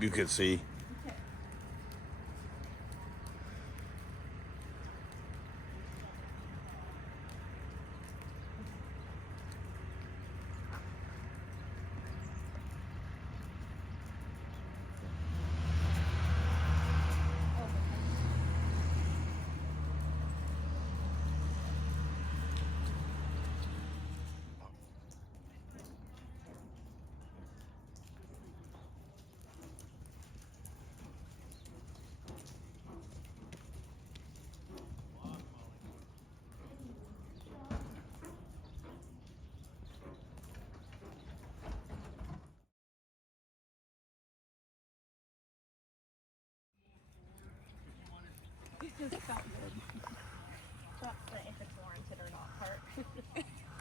You could see.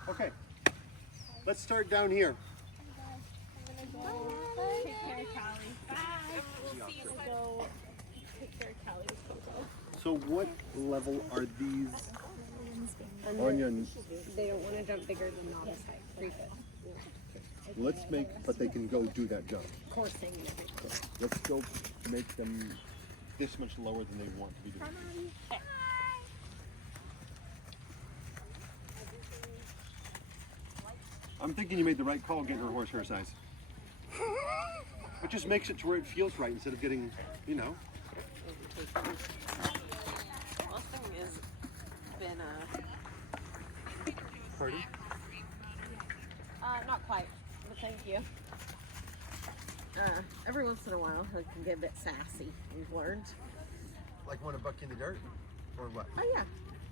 Okay, let's start down here. Take care of Callie. Bye. We'll see you go take care of Callie. So what level are these? They don't want to jump bigger than novice height. 3 foot. Let's make, but they can go do that jump. Coursing and everything. Let's go make them this much lower than they want to be doing. I'm thinking you made the right call getting her horse her size. It just makes it to where it feels right instead of getting, you know. Mustang has been Pardon? not quite, but thank you. Every once in a while, he can get a bit sassy. We've learned. Like want to buck you in the dirt? Or what? Oh yeah,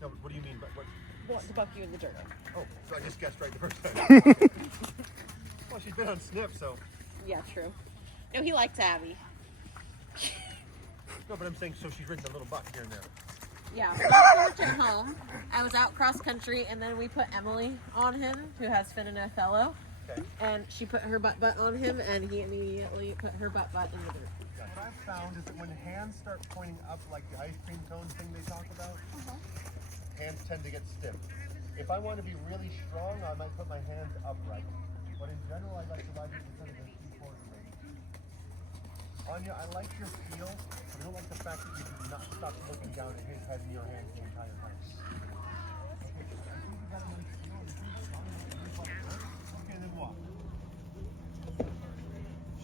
No, what do you mean by what? want to buck you in the dirt. Oh, so I just guessed right the first time. Well, she's been on snip, so. Yeah, true. No, he likes Abby. No, but I'm saying so she's ridden a little buck here and there. Yeah, when I at home. I was out cross country, and then we put Emily on him, who has Finn and Othello. Okay. And she put her butt on him, and he immediately put her butt in the dirt. What I've found is that when hands start pointing up like the ice cream cone thing they talk about, hands tend to get stiff. If I want to be really strong, I might put my hands upright. But in general, I like to ride it instead of the three-quarter range. Anya, I like your feel, but I don't like the fact that you do not stop looking down at his head and your hands the entire time. Okay, I think you got a nice feel. Okay, then walk.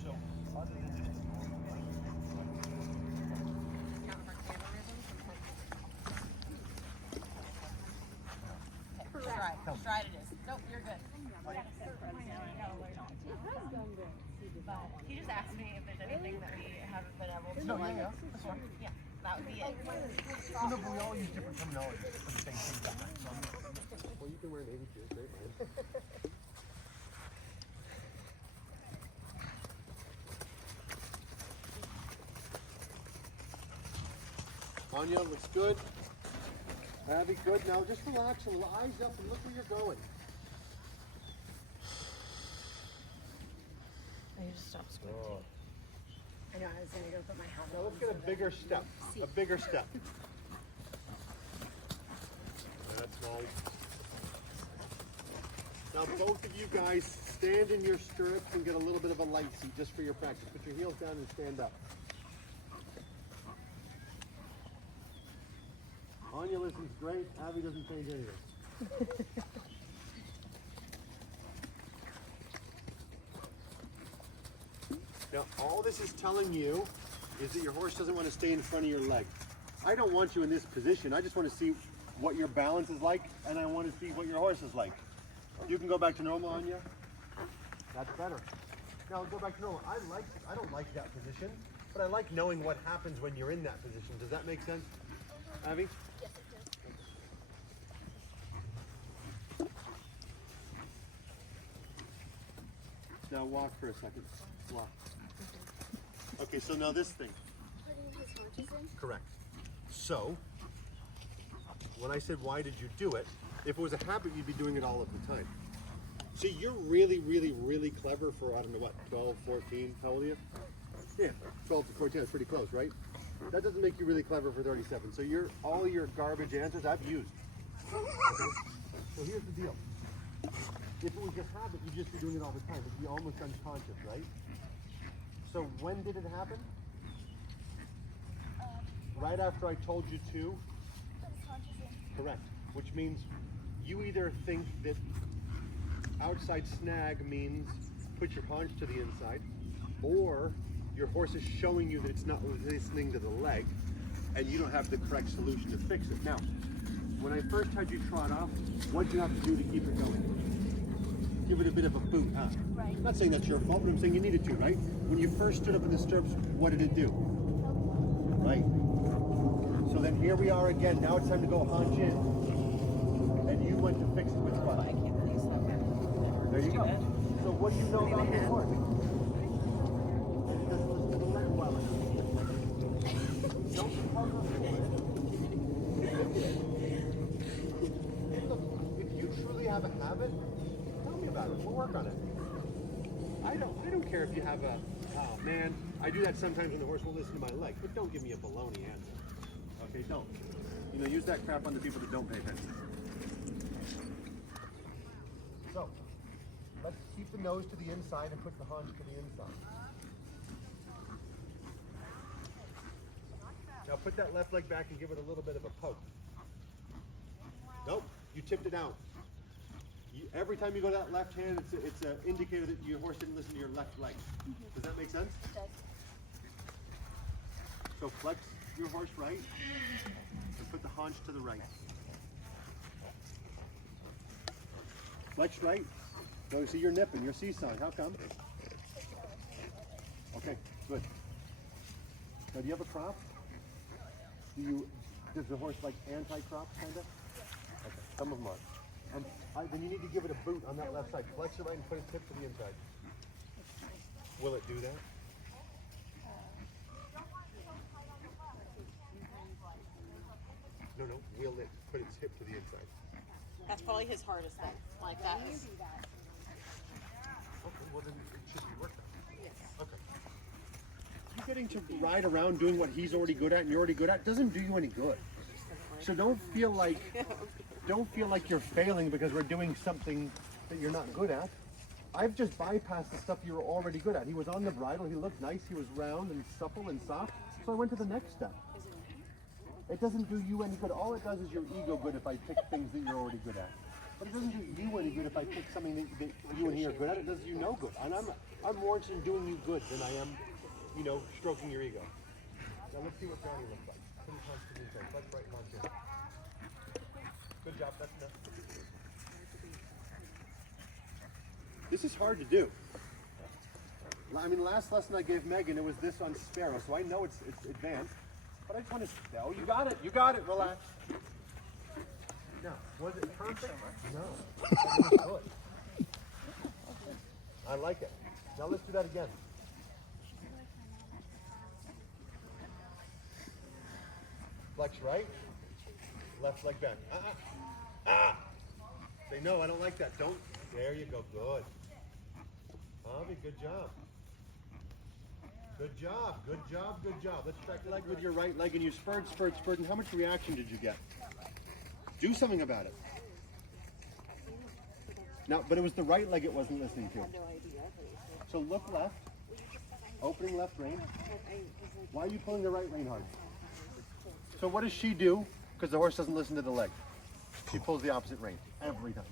So, other than just a normal Stride it is. Nope, you're good. He just asked me if there's anything that we haven't been able to yeah, that would be it. Well, no, but we all use different terminology for the same thing. Well, you can wear navy too, great, man. Anya, looks good. Abby, good. Now just relax and eyes up and look where you're going. I just stop squinting. I know, I was going to go put my helmet Now on. let's get a bigger step. A bigger step. That's nice. Now both of you guys stand in your stirrups and get a little bit of a light seat just for your practice. Put your heels down and stand up. Anya listens great. Abby doesn't change anything. Now, all this is telling you is that your horse doesn't want to stay in front of your leg. I don't want you in this position. I just want to see what your balance is like, and I want to see what your horse is like. You can go back to normal, Anya. That's better. Now, go back to normal. I don't like that position, but I like knowing what happens when you're in that position. Does that make sense, Abby? Now walk for a second. Walk. Okay, so now this thing. Correct. So, when I said why did you do it, if it was a habit, you'd be doing it all of the time. See, you're really, really, really clever for, I don't know what, 12, 14, how old are you? Yeah, 12 to 14, that's pretty close, right? That doesn't make you really clever for 37. So all your garbage answers I've used. Okay? So here's the deal. If it was a habit, you'd just be doing it all the time. It'd be almost unconscious, right? So when did it happen? Right after I told you to? Correct. Which means you either think that outside snag means put your haunch to the inside, or your horse is showing you that it's not listening to the leg, and you don't have the correct solution to fix it. Now, when I first had you trot off, what did you have to do to keep it going? Give it a bit of a boot, huh? Right. I'm not saying that's your fault, but I'm saying you needed to, right? When you first stood up in the stirrups, what did it do? Right. So then here we are again. Now it's time to go haunch in. And you went to fix it with what? There you go. So what do you know about your horse? It doesn't listen to the leg well enough. Don't tell her for it. Look, if you truly have a habit, tell me about it. We'll work on it. I don't care if you have a, oh man, I do that sometimes when the horse won't listen to my leg, but don't give me a baloney answer. Okay, don't. You know, use that crap on the people that don't pay attention. So, let's keep the nose to the inside and put the haunch to the inside. Now put that left leg back and give it a little bit of a poke. Nope, you tipped it out. Every time you go to that left hand, it's an indicator that your horse didn't listen to your left leg. Does that make sense? It does. So flex your horse right and put the haunch to the right. Flex right. So see, you're nipping, you're seesawing. How come? Okay, good. Now, do you have a crop? Does the horse like anti-crop, kind of? Okay, some of them are. Then you need to give it a boot on that left side. Flex it right and put its tip to the inside. Will it do that? No, will it put its hip to the inside? That's probably his hardest thing. Like that is. Okay, well then it should be worked on. Yes. Okay. You getting to ride around doing what he's already good at and you're already good at doesn't do you any good. So don't feel like you're failing because we're doing something that you're not good at. I've just bypassed the stuff you were already good at. He was on the bridle, he looked nice, he was round and supple and soft, so I went to the next step. It doesn't do you any good. All it does is your ego good if I pick things that you're already good at. But it doesn't do you any good if I pick something that you and he are good at. It does you no good. And I'm more interested in doing you good than I am, stroking your ego. Now let's see what Johnny looks like. Put his hands to the inside. Flex right, launch in. Good job, that's enough. This is hard to do. I mean, last lesson I gave Megan, it was this on Sparrow, so I know it's advanced. But I just want to, oh, you got it, relax. Now, was it perfect? No, it was good. I like it. Now let's do that again. Flex right, left leg back. Say no, I don't like that. Don't. There you go. Good. Avi, good job. Good job. Good job. Good job. Let's track the leg with your right leg, and you spurred. And how much reaction did you get? Do something about it. Now, but it was the right leg it wasn't listening to. So look left. Opening left rein. Why are you pulling the right rein hard? So what does she do? Because the horse doesn't listen to the leg. She pulls the opposite rein every time.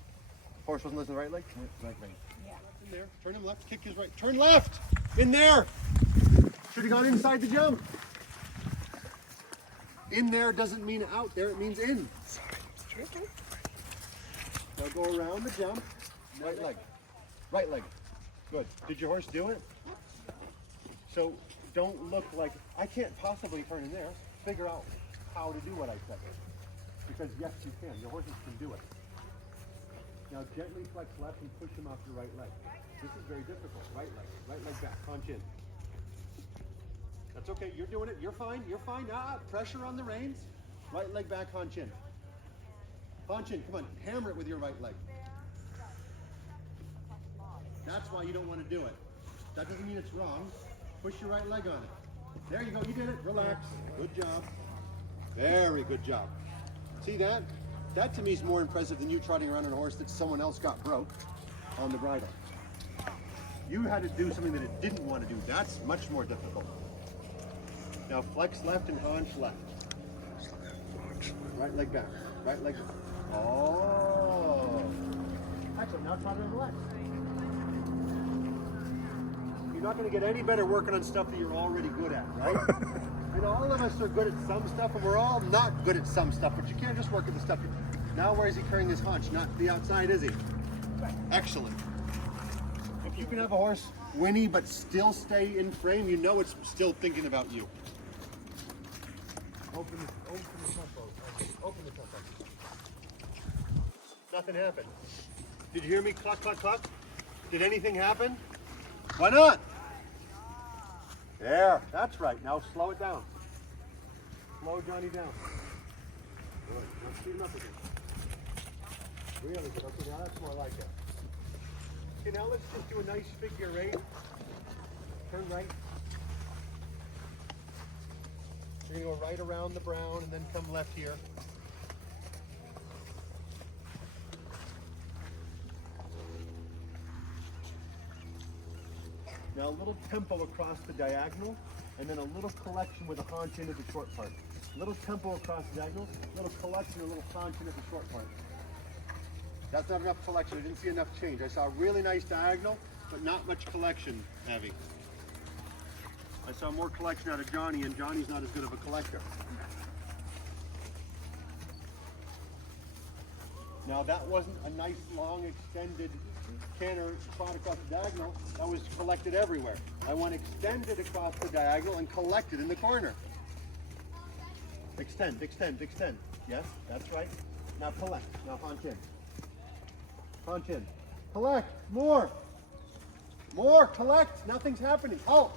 Horse doesn't listen to the right leg. Right rein. Yeah. In there. Turn him left. Kick his right. Turn left. In there. Should have gone inside the jump. In there doesn't mean out there. It means in. Now go around the jump. Right leg. Right leg. Good. Did your horse do it? So don't look like, I can't possibly turn in there. Figure out how to do what I said. Because yes, you can. Your horses can do it. Now gently flex left and push him off your right leg. This is very difficult. Right leg back, haunch in. That's okay, you're doing it. You're fine. Pressure on the reins. Right leg back, haunch in. Haunch in, come on, hammer it with your right leg. That's why you don't want to do it. That doesn't mean it's wrong. Push your right leg on it. There you go, you did it. Relax. Good job. Very good job. See that? That to me is more impressive than you trotting around on a horse that someone else got broke on the bridle. You had to do something that it didn't want to do. That's much more difficult. Now flex left and haunch left. Right leg back. Right leg back. Oh. Excellent. Now trot it on the left. You're not going to get any better working on stuff that you're already good at, right? And all of us are good at some stuff, and we're all not good at some stuff, but you can't just work at the stuff. Now where is he carrying his haunch? Not the outside, is he? Excellent. If you can have a horse whinny but still stay in frame, you know it's still thinking about you. Open the tempo. Open the tempo. Nothing happened. Did you hear me cluck, cluck, cluck? Did anything happen? Why not? There, that's right. Now slow it down. Slow Johnny down. Good. Now speed him up again. Really good. Okay, now that's more like it. Okay, now let's just do a nice figure eight. Turn right. You're going to go right around the brown and then come left here. Now a little tempo across the diagonal, and then a little collection with a haunch in at the short part. Little tempo across the diagonal, little collection, a little haunch in at the short part. That's not enough collection. I didn't see enough change. I saw a really nice diagonal, but not much collection, Abby. I saw more collection out of Johnny, and Johnny's not as good of a collector. Now that wasn't a nice, long, extended canter trot across the diagonal. That was collected everywhere. I want extended across the diagonal and collected in the corner. Extend, extend, extend. Yes, that's right. Now collect. Now haunch in. Haunch in. Collect. More. More. Collect. Nothing's happening. Halt.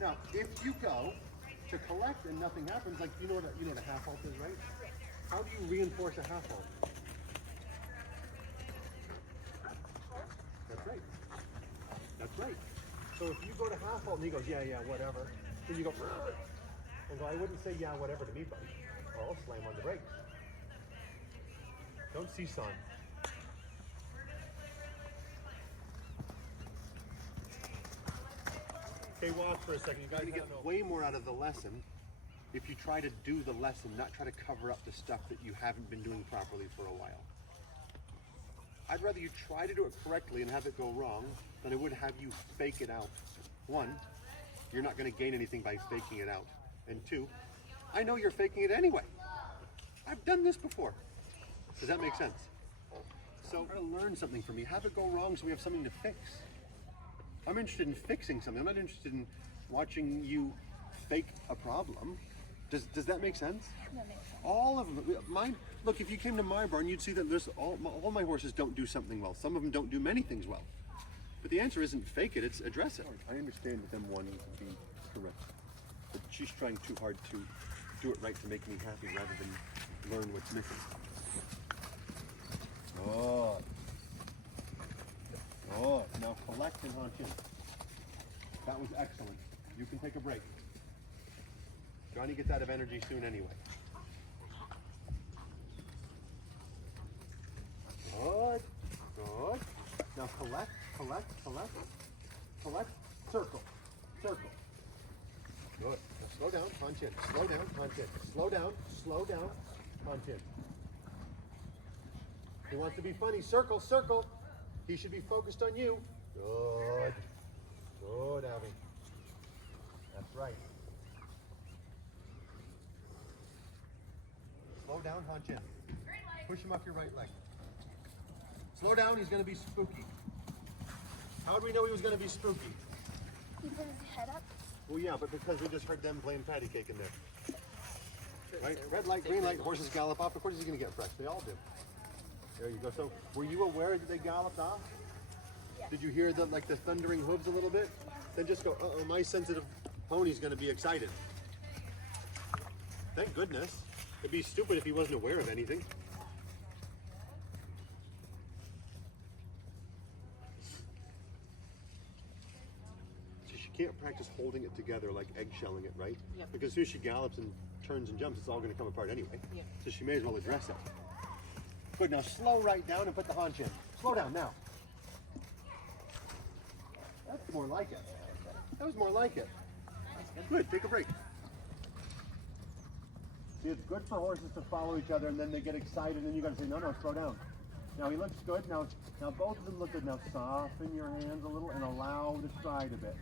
Now, if you go to collect and nothing happens, like you know what a half halt is, right? How do you reinforce a half halt? That's right. That's right. So if you go to half halt and he goes, yeah, whatever, then you go, and go, I wouldn't say yeah, whatever to me, buddy. Or I'll slam on the brakes. Don't seesaw. Okay, watch for a second. You gotta get way more out of the lesson if you try to do the lesson, not try to cover up the stuff that you haven't been doing properly for a while. I'd rather you try to do it correctly and have it go wrong than I would have you fake it out. One, you're not going to gain anything by faking it out. And two, I know you're faking it anyway. I've done this before. Does that make sense? So try to learn something from me. Have it go wrong so we have something to fix. I'm interested in fixing something. I'm not interested in watching you fake a problem. Does that make sense? That makes sense. All of them. Mine. Look, if you came to my barn, you'd see that there's all my horses don't do something well. Some of them don't do many things well. But the answer isn't fake it; it's address it. I understand them wanting to be correct, but she's trying too hard to do it right to make me happy rather than learn what's missing. Oh. Oh, now collect and haunch in. That was excellent. You can take a break. Johnny gets out of energy soon anyway. Good. Good. Now collect, collect, collect, collect, circle, circle. Good. Now slow down, haunch in. Slow down, haunch in. Slow down, haunch in. He wants to be funny. Circle, circle. He should be focused on you. Good. Good, Abby. That's right. Slow down, haunch in. Push him off your right leg. Slow down, he's going to be spooky. How do we know he was going to be spooky? He put his head up. Well, yeah, but because we just heard them playing patty cake in there. Right? Red light, green light, horses gallop off. Of course he's going to get fresh. They all do. There you go. So, were you aware that they galloped off? Yeah. Did you hear the thundering hooves a little bit? Then just go, uh-oh, my sensitive pony's going to be excited. Thank goodness. It'd be stupid if he wasn't aware of anything. So she can't practice holding it together, like eggshelling it, right? Yep. Because as soon as she gallops and turns and jumps, it's all going to come apart anyway. Yep. So she may as well address it. Good, now slow right down and put the haunch in. Slow down now. That's more like it. That was more like it. Good, take a break. See, it's good for horses to follow each other and then they get excited and you got to say, no, no, slow down. Now he looks good. Now both of them look good. Now soften your hands a little and allow the stride a bit.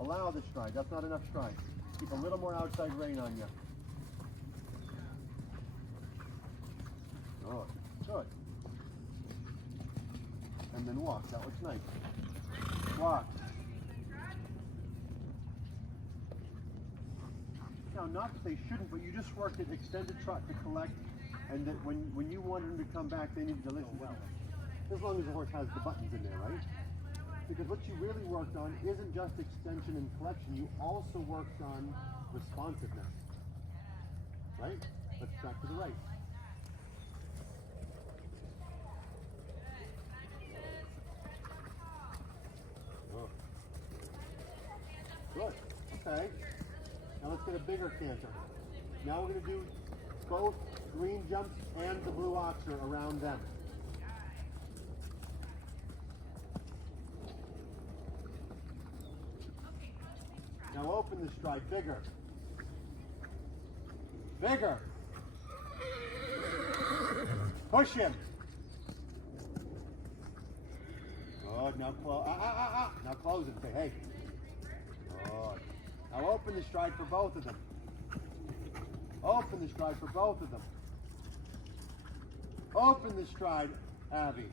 Allow the stride. That's not enough stride. Keep a little more outside rein on you. Good. Good. And then walk. That looks nice. Walk. Now, not that they shouldn't, but you just worked at extended trot to collect, and that when you want them to come back, they need to listen well. As long as the horse has the buttons in there, right? Because what you really worked on isn't just extension and collection, you also worked on responsiveness. Right? Let's track to the right. Oh. Good. Okay. Now let's get a bigger canter. Now we're going to do both green jumps and the blue oxer around them. Now open the stride, bigger. Bigger. Push him. Good, now close. Now close it. Say, hey. Good. Now open the stride for both of them. Open the stride for both of them. Open the stride, Abby.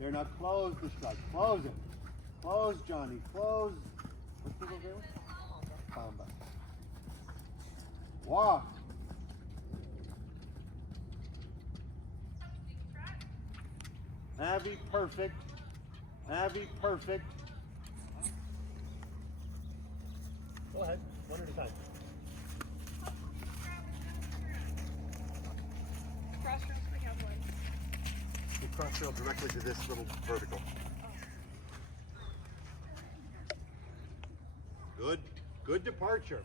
There, now close the stride. Close it. Close, Johnny. Close. What's the little name? Bomba. Walk. Abby, perfect. Abby, perfect. Go ahead, one at a time. Crossroads for cowboy. You cross trail directly to this little vertical. Good. Good departure.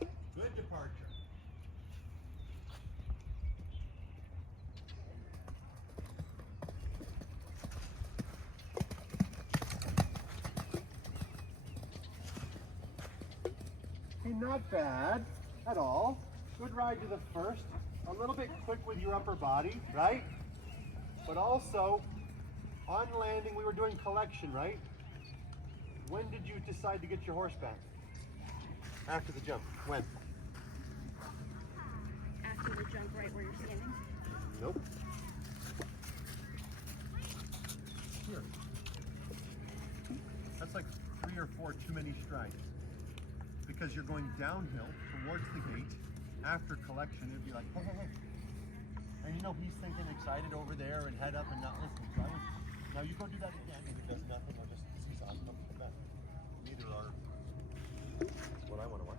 Good departure. Not bad at all. Good ride to the first. A little bit quick with your upper body, right? But also, on landing, we were doing collection, right? When did you decide to get your horse back? After the jump. When? After the jump, right where you're standing. Nope. Here. That's like 3 or 4 too many strides. Because you're going downhill towards the gate after collection, it'd be like, hey, hey, hey. And you know he's thinking excited over there and head up and not listening. So now you go do that again and it does nothing or just sees off the back. Neither are what I want to watch.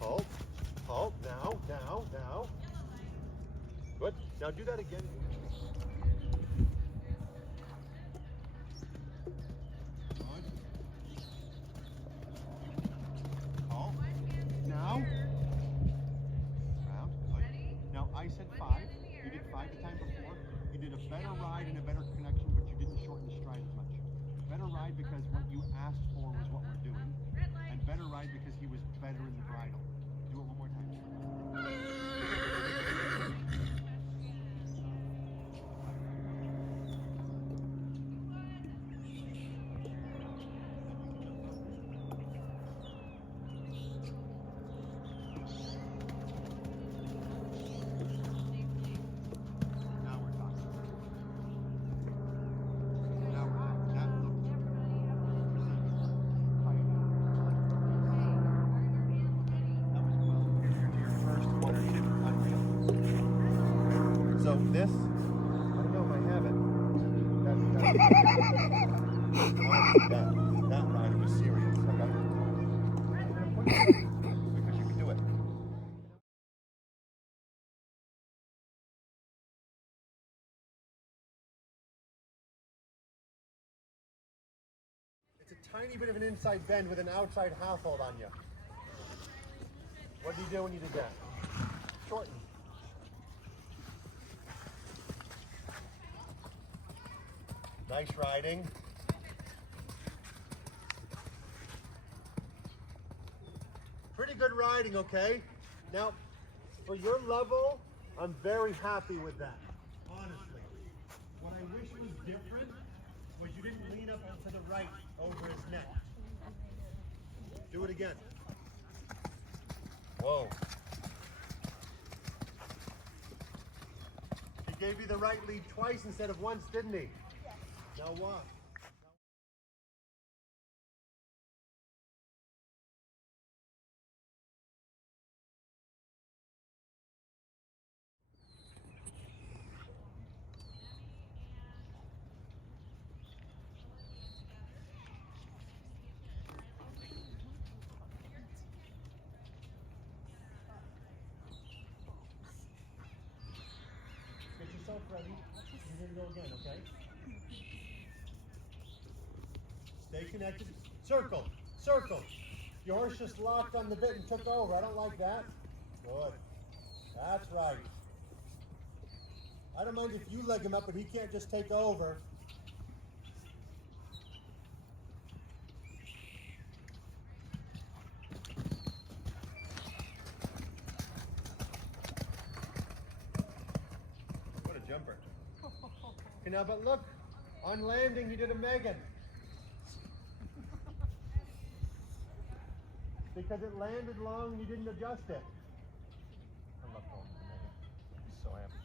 Halt, halt, now. Good. Now do that again. Good. Halt. Now. Round. Good. Now I said 5. You did 5 the time before. You did a better ride and a better connection, but you didn't shorten the stride as much. Better ride because what you asked for was what we're doing. And better ride because he was better in the bridle. Do it one more time. So this, I don't know if I have it. That rider was serious, okay? We're gonna put you because you can do it. tiny bit of an inside bend with an outside half hold on you. What did you do when you did that? Shorten. Nice riding. Pretty good riding, okay? Now, for your level, I'm very happy with that, honestly. What I wish was different was you didn't lean up to the right over his neck. Do it again. Whoa. He gave you the right lead twice instead of once, didn't he? Yes. Now walk. Get yourself ready. You're going to go again, okay? Stay connected. Circle. Circle. Your horse just locked on the bit and took over. I don't like that. Good. That's right. I don't mind if you leg him up, but he can't just take over. What a jumper. Okay, now, but look, on landing, you did a Megan. Because it landed long and you didn't adjust it. I love going to the Megan. I'm so happy.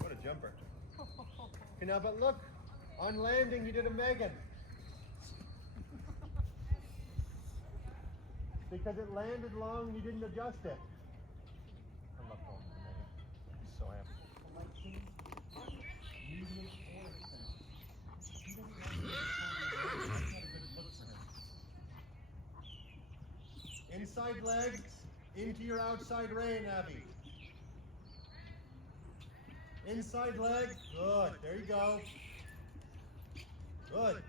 What a jumper. Okay, now, but look, on landing, you did a Megan. Because it landed long and you didn't adjust it. I love going to the Megan. I'm so happy. Inside leg into your outside rein, Abby. Inside leg. Good. There you go. Good.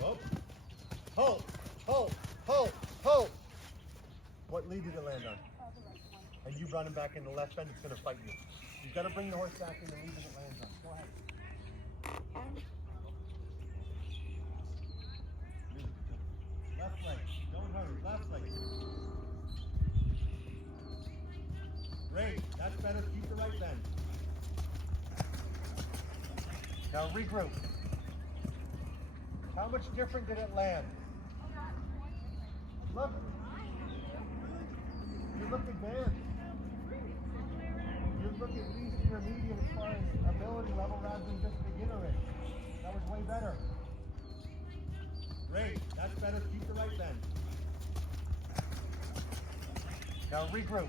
Whoop. Hold. Hold. Hold. Hold. What lead did it land on? And you run him back in the left bend, it's going to fight you. You've got to bring the horse back in the lead that it lands on. Go ahead. Left leg. Don't hurry. Left leg. Great. That's better. Keep the right bend. Now regroup. How much different did it land? Look. You look advanced. You look at least intermediate as far as ability level rather than just beginnerish. That was way better. Great. That's better. Keep the right bend. Now regroup.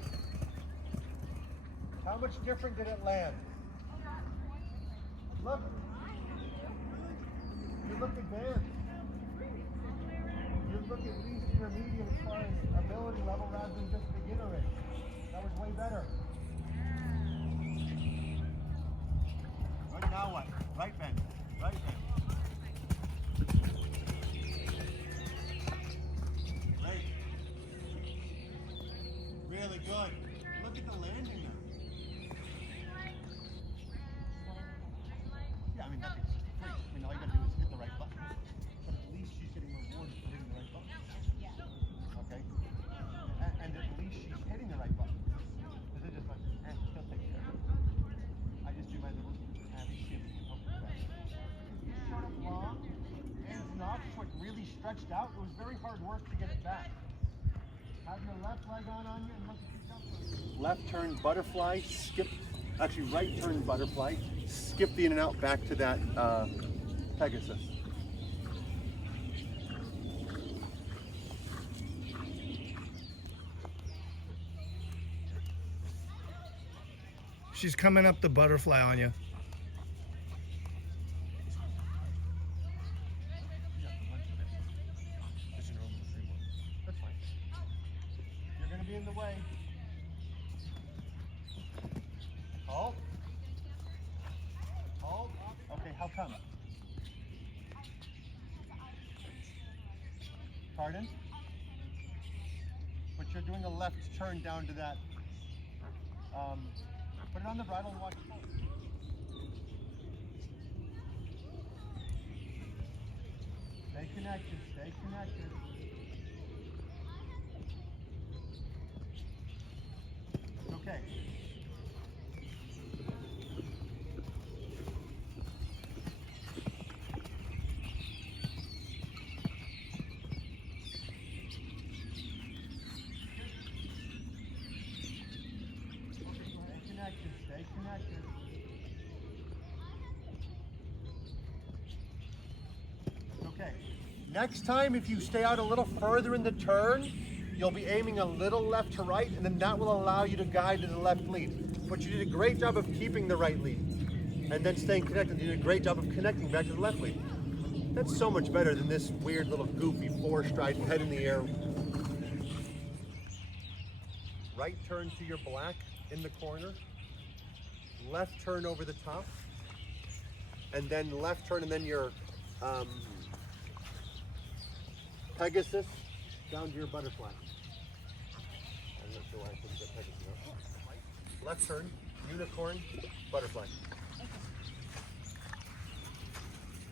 How much different did it land? Look. You look advanced. You look at least intermediate as far as ability level rather than just beginnerish. That was way better. Right now what? Right bend. Right bend. Great. Really good. Look at the landing now. Yeah, I mean, that's just great. I mean, all you gotta do is hit the right button. But at least she's getting rewarded for hitting the right button. Okay? And at least she's hitting the right button. Because they're just like, he'll take care of it. I just do my little Abby shift and hope for the best. You showed up long, hands not foot really stretched out. It was very hard work to get it back. Have your left leg on you and look at your jump. Left turn butterfly, skip, actually right turn butterfly, skip the in and out back to that Pegasus. She's coming up the butterfly on you. That's fine. in the way. Halt. Halt. Okay, how come? Pardon? But you're doing a left turn down to that. Put it on the bridle and watch it. Stay connected, stay connected. Okay. Stay connected. Okay. Next time, if you stay out a little further in the turn, you'll be aiming a little left to right, and then that will allow you to guide to the left lead. But you did a great job of keeping the right lead, and then staying connected. You did a great job of connecting back to the left lead. That's so much better than this weird little goofy four-stride head in the air. Right turn to your black in the corner. Left turn over the top, and then left turn, and then your Pegasus down to your butterfly. I'm not sure why I couldn't get Pegasus up. Left turn, unicorn, butterfly.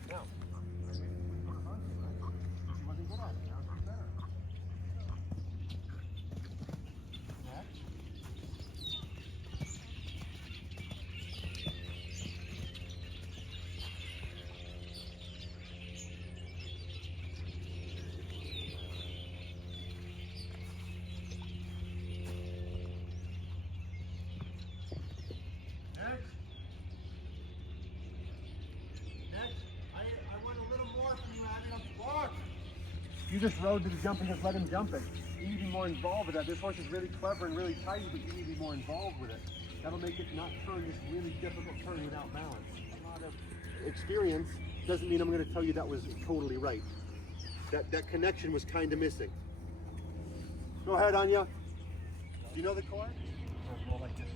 Now, she wasn't good at it. Now she's better. Next. You just rode to the jump and just let him jump it. You need to be more involved with that. This horse is really clever and really tidy, but you need to be more involved with it. That'll make it not turn this really difficult turn without balance. A lot of experience doesn't mean I'm going to tell you that was totally right. That connection was kind of missing. Go ahead, Anya. Do you know the chord? Well, like this.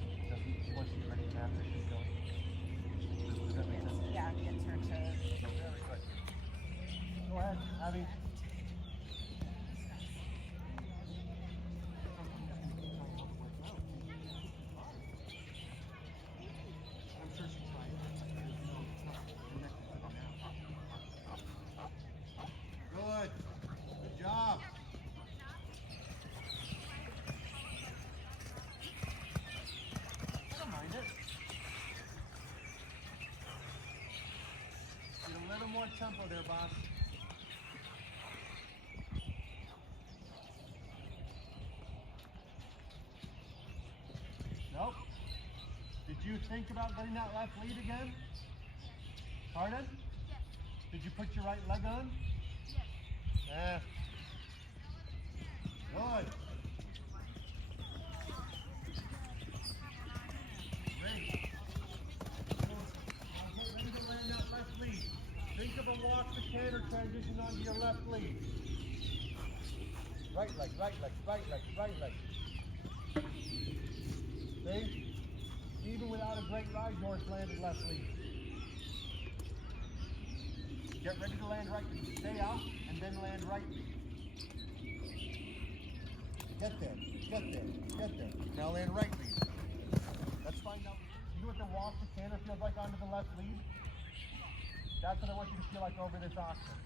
He wants to get ready after she's going. Does that make sense? Yeah, it gets her to. Very good. Go ahead, Abby. Good job. I don't mind it. Get a little more tempo there, boss. Nope. Did you think about getting that left lead again? Pardon? Yes. Did you put your right leg on? Yeah. Good. Great. Okay, ready to land that left lead. Think of a walk to canter transition onto your left lead. Right leg, right leg, right leg, right leg. See? Even without a great ride, yours landed left lead. Get ready to land right lead. Stay out and then land right lead. Get there, get there, get there. Now land right lead. That's fine. Now, you know what the walk to canter feels like onto the left lead? That's what I want you to feel like over this oxen.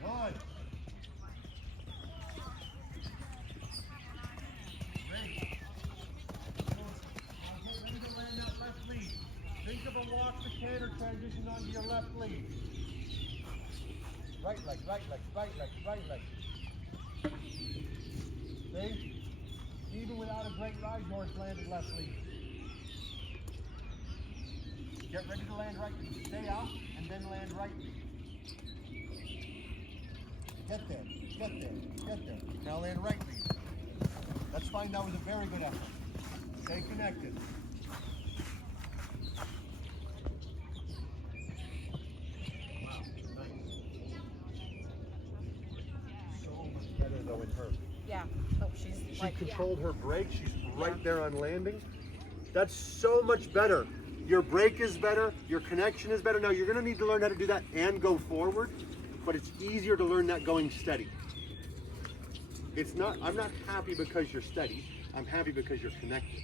Good. Great. Okay, ready to land that left lead. Think of a walk to canter transition onto your left lead. Right leg, right leg, right leg, right leg. See? Even without a great ride, yours landed left lead. Get ready to land right lead. Stay out and then land right lead. Get there, get there, get there. Now land right lead. Let's find that was a very good effort. Stay connected. Wow. she controlled her brake. She's right there on landing. That's so much better. Your brake is better, your connection is better. Now you're gonna need to learn how to do that and go forward, but it's easier to learn that going steady. I'm not happy because you're steady, I'm happy because you're connected.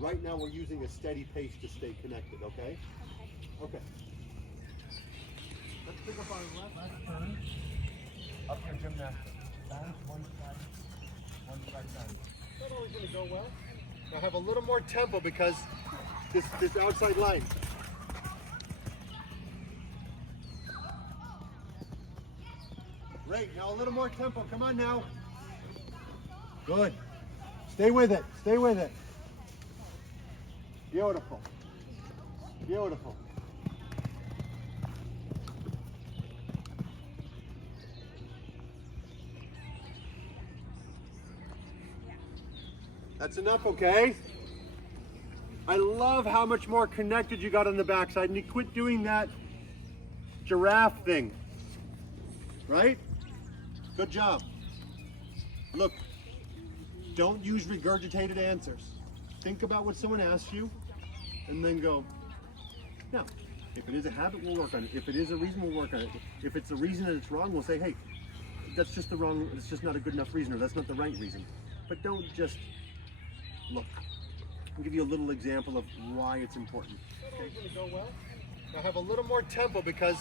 Right now we're using a steady pace to stay connected, okay? Okay. Let's pick up our left turn. Up your gymnastics. Bounce one side down. Not always gonna go well. Now have a little more tempo because this outside line. Great, now a little more tempo, come on now. Good. Stay with it, stay with it. Beautiful. Beautiful. That's enough, okay? I love how much more connected you got on the backside, and you quit doing that giraffe thing. Right? Good job. Look, don't use regurgitated answers. Think about what someone asks you, and then go, now, if it is a habit, we'll work on it. If it is a reason, we'll work on it. If it's a reason that it's wrong, we'll say, hey, that's just it's just not a good enough reason, or that's not the right reason. But don't just look. I'll give you a little example of why it's important. Okay, going to go well. Now have a little more tempo because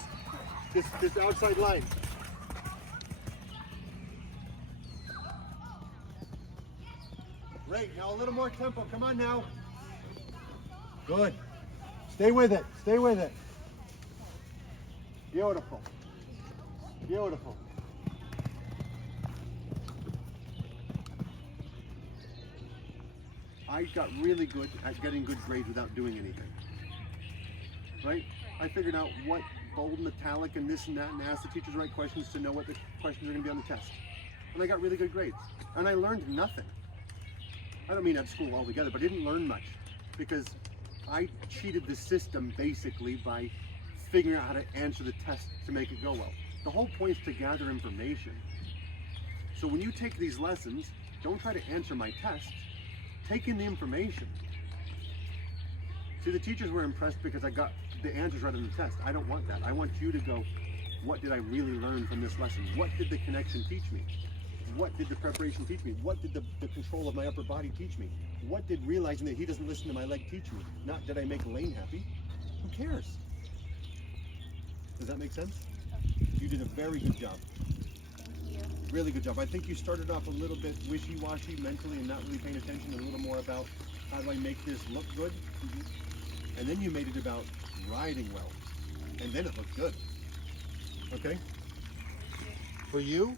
this outside line. Great, now a little more tempo, come on now. Good. Stay with it, stay with it. Beautiful. Beautiful. I got really good at getting good grades without doing anything. Right? I figured out what bold, metallic, and this and that, and asked the teachers the right questions to know what the questions are going to be on the test. And I got really good grades. And I learned nothing. I don't mean at school altogether, but I didn't learn much because I cheated the system basically by figuring out how to answer the test to make it go well. The whole point is to gather information. So when you take these lessons, don't try to answer my tests. Take in the information. See, the teachers were impressed because I got the answers right on the test. I don't want that. I want you to go, what did I really learn from this lesson? What did the connection teach me? What did the preparation teach me? What did the control of my upper body teach me? What did realizing that he doesn't listen to my leg teach me? Not did I make Lane happy? Who cares? Does that make sense? You did a very good job. Really good job. I think you started off a little bit wishy-washy mentally and not really paying attention, a little more about how do I make this look good? And then you made it about riding well. And then it looked good. Okay? For you,